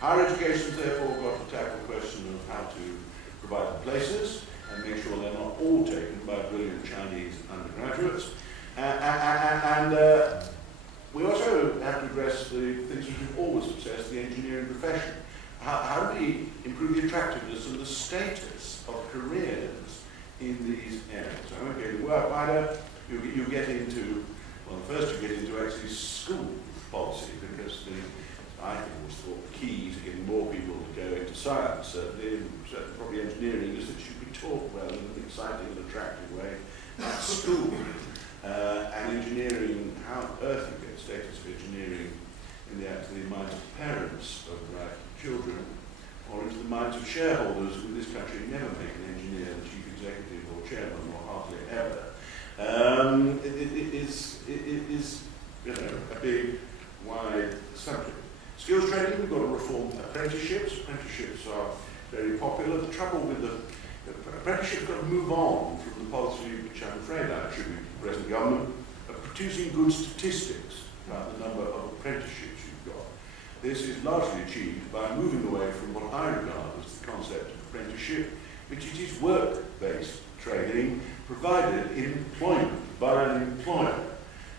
Higher education has therefore got to tackle the question of how to provide the places and make sure they're not all taken by brilliant Chinese undergraduates. And we also have to address the things which we've always obsessed, the engineering profession. How do we improve the attractiveness and the status of careers in these areas? I won't go into work wider. You get into, well, first you get into actually school policy, because I always thought the key to getting more people to go into science, certainly probably engineering, is that you be taught well in an exciting and attractive way at school. And engineering, how on earth you get status of engineering in the minds of parents of children, or into the minds of shareholders who in this country never make an engineer the chief executive or chairman, or hardly ever. It is a big, wide subject. Skills training, we've got to reform apprenticeships. Apprenticeships are very popular. The trouble with the apprenticeships got to move on from the policy, which I'm afraid I attribute to the present government, of producing good statistics about the number of apprenticeships you've got. This is largely achieved by moving away from what I regard as the concept of apprenticeship, which it is work-based training provided in employment by an employer.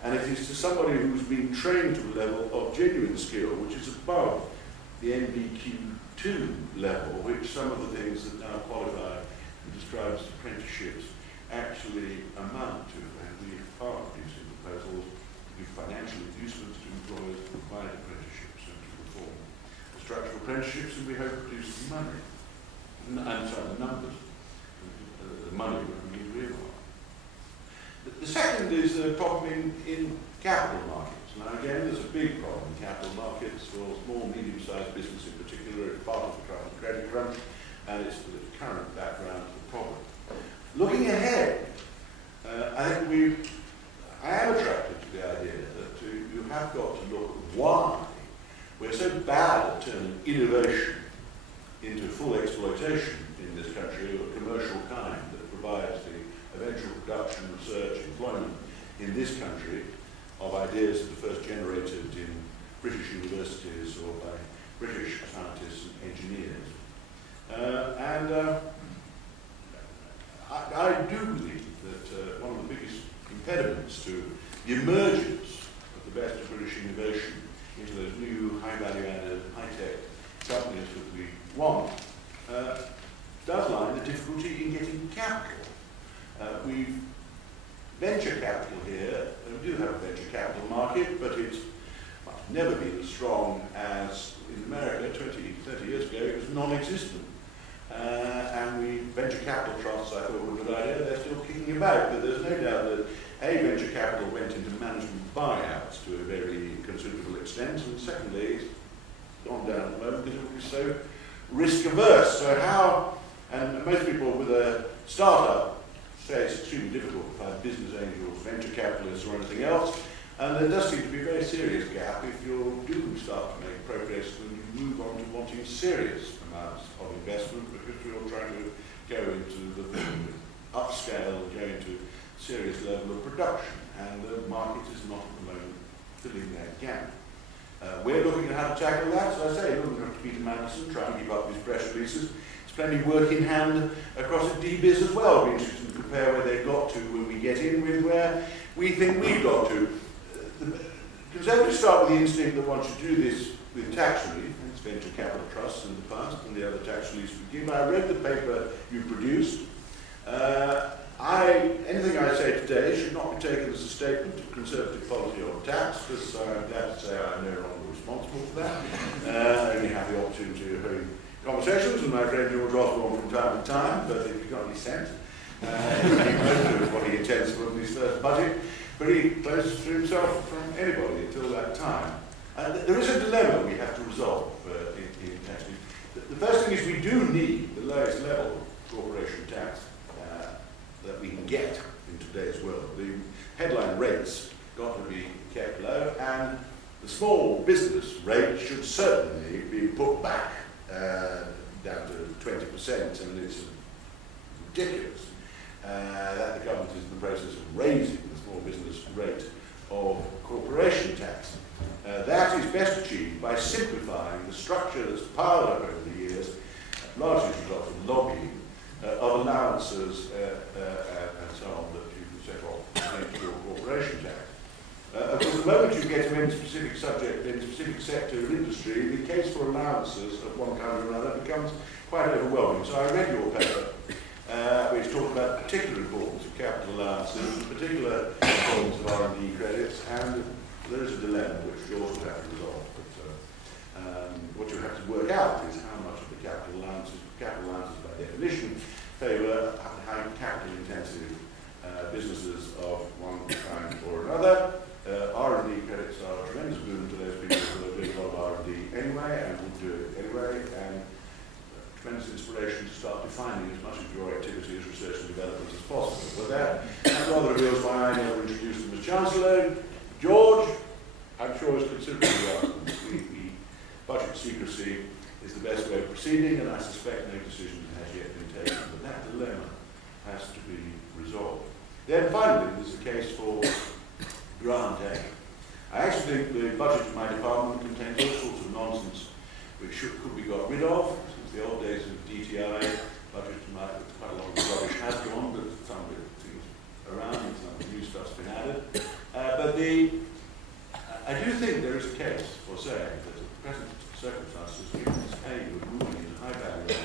And it is to somebody who's been trained to a level of genuine skill, which is above the NBQ2 level, which some of the things that now qualify and describe as apprenticeships actually amount to. And we are producing proposals to give financial inducements to employers to provide apprenticeships and to reform the structure of apprenticeships, and we hope to produce the money. The numbers, the money will be real. The second is the problem in capital markets. Now again, there's a big problem in capital markets for small, medium-sized business in particular. It's part of the credit crunch, and it's the current background to the problem. Looking ahead, I am attracted to the idea that you have got to look at why we're so bad at turning innovation into full exploitation in this country of a commercial kind that provides the eventual production, research, employment in this country of ideas that are first generated in British universities or by British scientists and engineers. I do believe that one of the biggest impediments to the emergence of the best of British innovation into those new high-value-added, high-tech companies that we want does lie in the difficulty in getting capital. We've venture capital here, and we do have a venture capital market, but it's never been as strong as in America 20, 30 years ago. It was non-existent. And venture capital trusts, I thought, were a good idea. They're still kicking about, but there's no doubt that venture capital went into management buyouts to a very considerable extent, and secondly, it's gone down at the moment because it was so risk averse. So how, and most people with a startup say it's extremely difficult to find business angels, venture capitalists or anything else, and there does seem to be a very serious gap if you do start to make progress when you move on to wanting serious amounts of investment, because we're trying to go into the upscale and go into serious level of production, and the market is not at the moment filling that gap. We're looking at how to tackle that. So I say, looking at Peter Mandelson, trying to keep up these press releases. It's plenty of work in hand across at DBiz as well. It'll be interesting to compare where they've got to when we get in with where we think we've got to. The Conservatives start with the instinct that one should do this with tax relief, it's venture capital trusts in the past, and the other tax reliefs we give. I read the paper you produced. Anything I say today should not be taken as a statement of Conservative policy on tax, because I'm glad to say I'm no longer responsible for that. I only have the opportunity to hold conversations with my friend George Osborne from time to time, but if he's got any sense, he knows what he intends for in his first budget, but he closes to himself from anybody until that time. There is a dilemma we have to resolve in tax. The first thing is we do need the lowest level of corporation tax that we can get in today's world. The headline rates got to be kept low, and the small business rate should certainly be put back down to 20%, and it's ridiculous that the government is in the process of raising the small business rate of corporation tax. That is best achieved by simplifying the structure that's piled up over the years, largely as a result of lobbying, of allowances and so on that you can set off against your corporation tax. Of course, the moment you get to any specific subject, any specific sector of industry, the case for allowances of one kind or another becomes quite overwhelming. So I read your paper, which talked about the particular importance of capital allowances, the particular importance of R&D credits, and there is a dilemma which you also have to resolve. But what you have to work out is how much of the capital allowances by definition favour high capital-intensive businesses of one kind or another. R&D credits are a tremendous boon to those people who are doing a lot of R&D anyway and will do it anyway, and tremendous inspiration to start defining as much of your activity as research and development as possible. With that rather reveals why I never introduced them as Chancellor. George, I'm sure is considerably welcome. Budget secrecy is the best way of proceeding, and I suspect no decision has yet been taken, but that dilemma has to be resolved. Then finally, there's a case for grant aid. I actually think the budget of my department contains all sorts of nonsense which could be got rid of. Since the old days of DTI, budget to quite a lot of the rubbish has gone, but some of it seems around and some of the new stuff's been added. But I do think there is a case for saying that at the present circumstances, given this aim of moving into high-value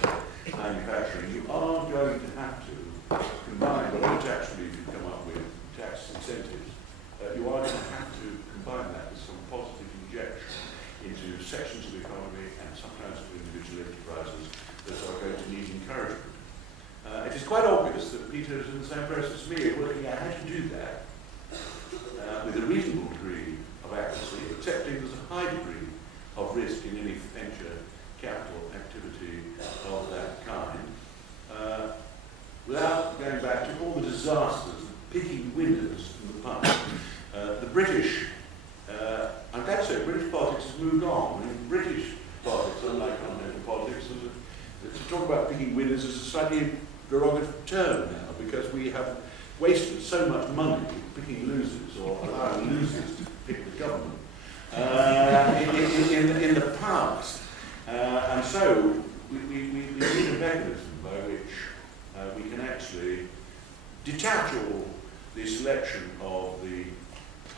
manufacturing, you are going to have to combine whatever tax relief you come up with, tax incentives, you are going to have to combine that with some positive injection into sections of the economy and sometimes for individual enterprises that are going to need encouragement. It is quite obvious that Peter is in the same process as me, working out how to do that with a reasonable degree of accuracy, accepting there's a high degree of risk in any venture capital activity of that kind, without going back to all the disasters, picking winners in the past. The British, I'm glad to say, British politics has moved on. I mean, British politics, unlike continental politics, to talk about picking winners is a slightly derogatory term now, because we have wasted so much money picking losers or allowing losers to pick the government in the past. And so we need a mechanism by which we can actually detach all the selection of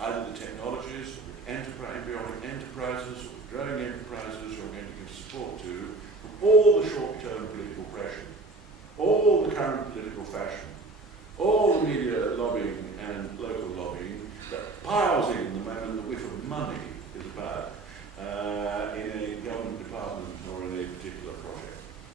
either the technologies, or embryonic enterprises, or growing enterprises you're going to give support to, from all the short-term political pressure, all the current political fashion, all the media lobbying and local lobbying that piles in the moment the whiff of money is about in a government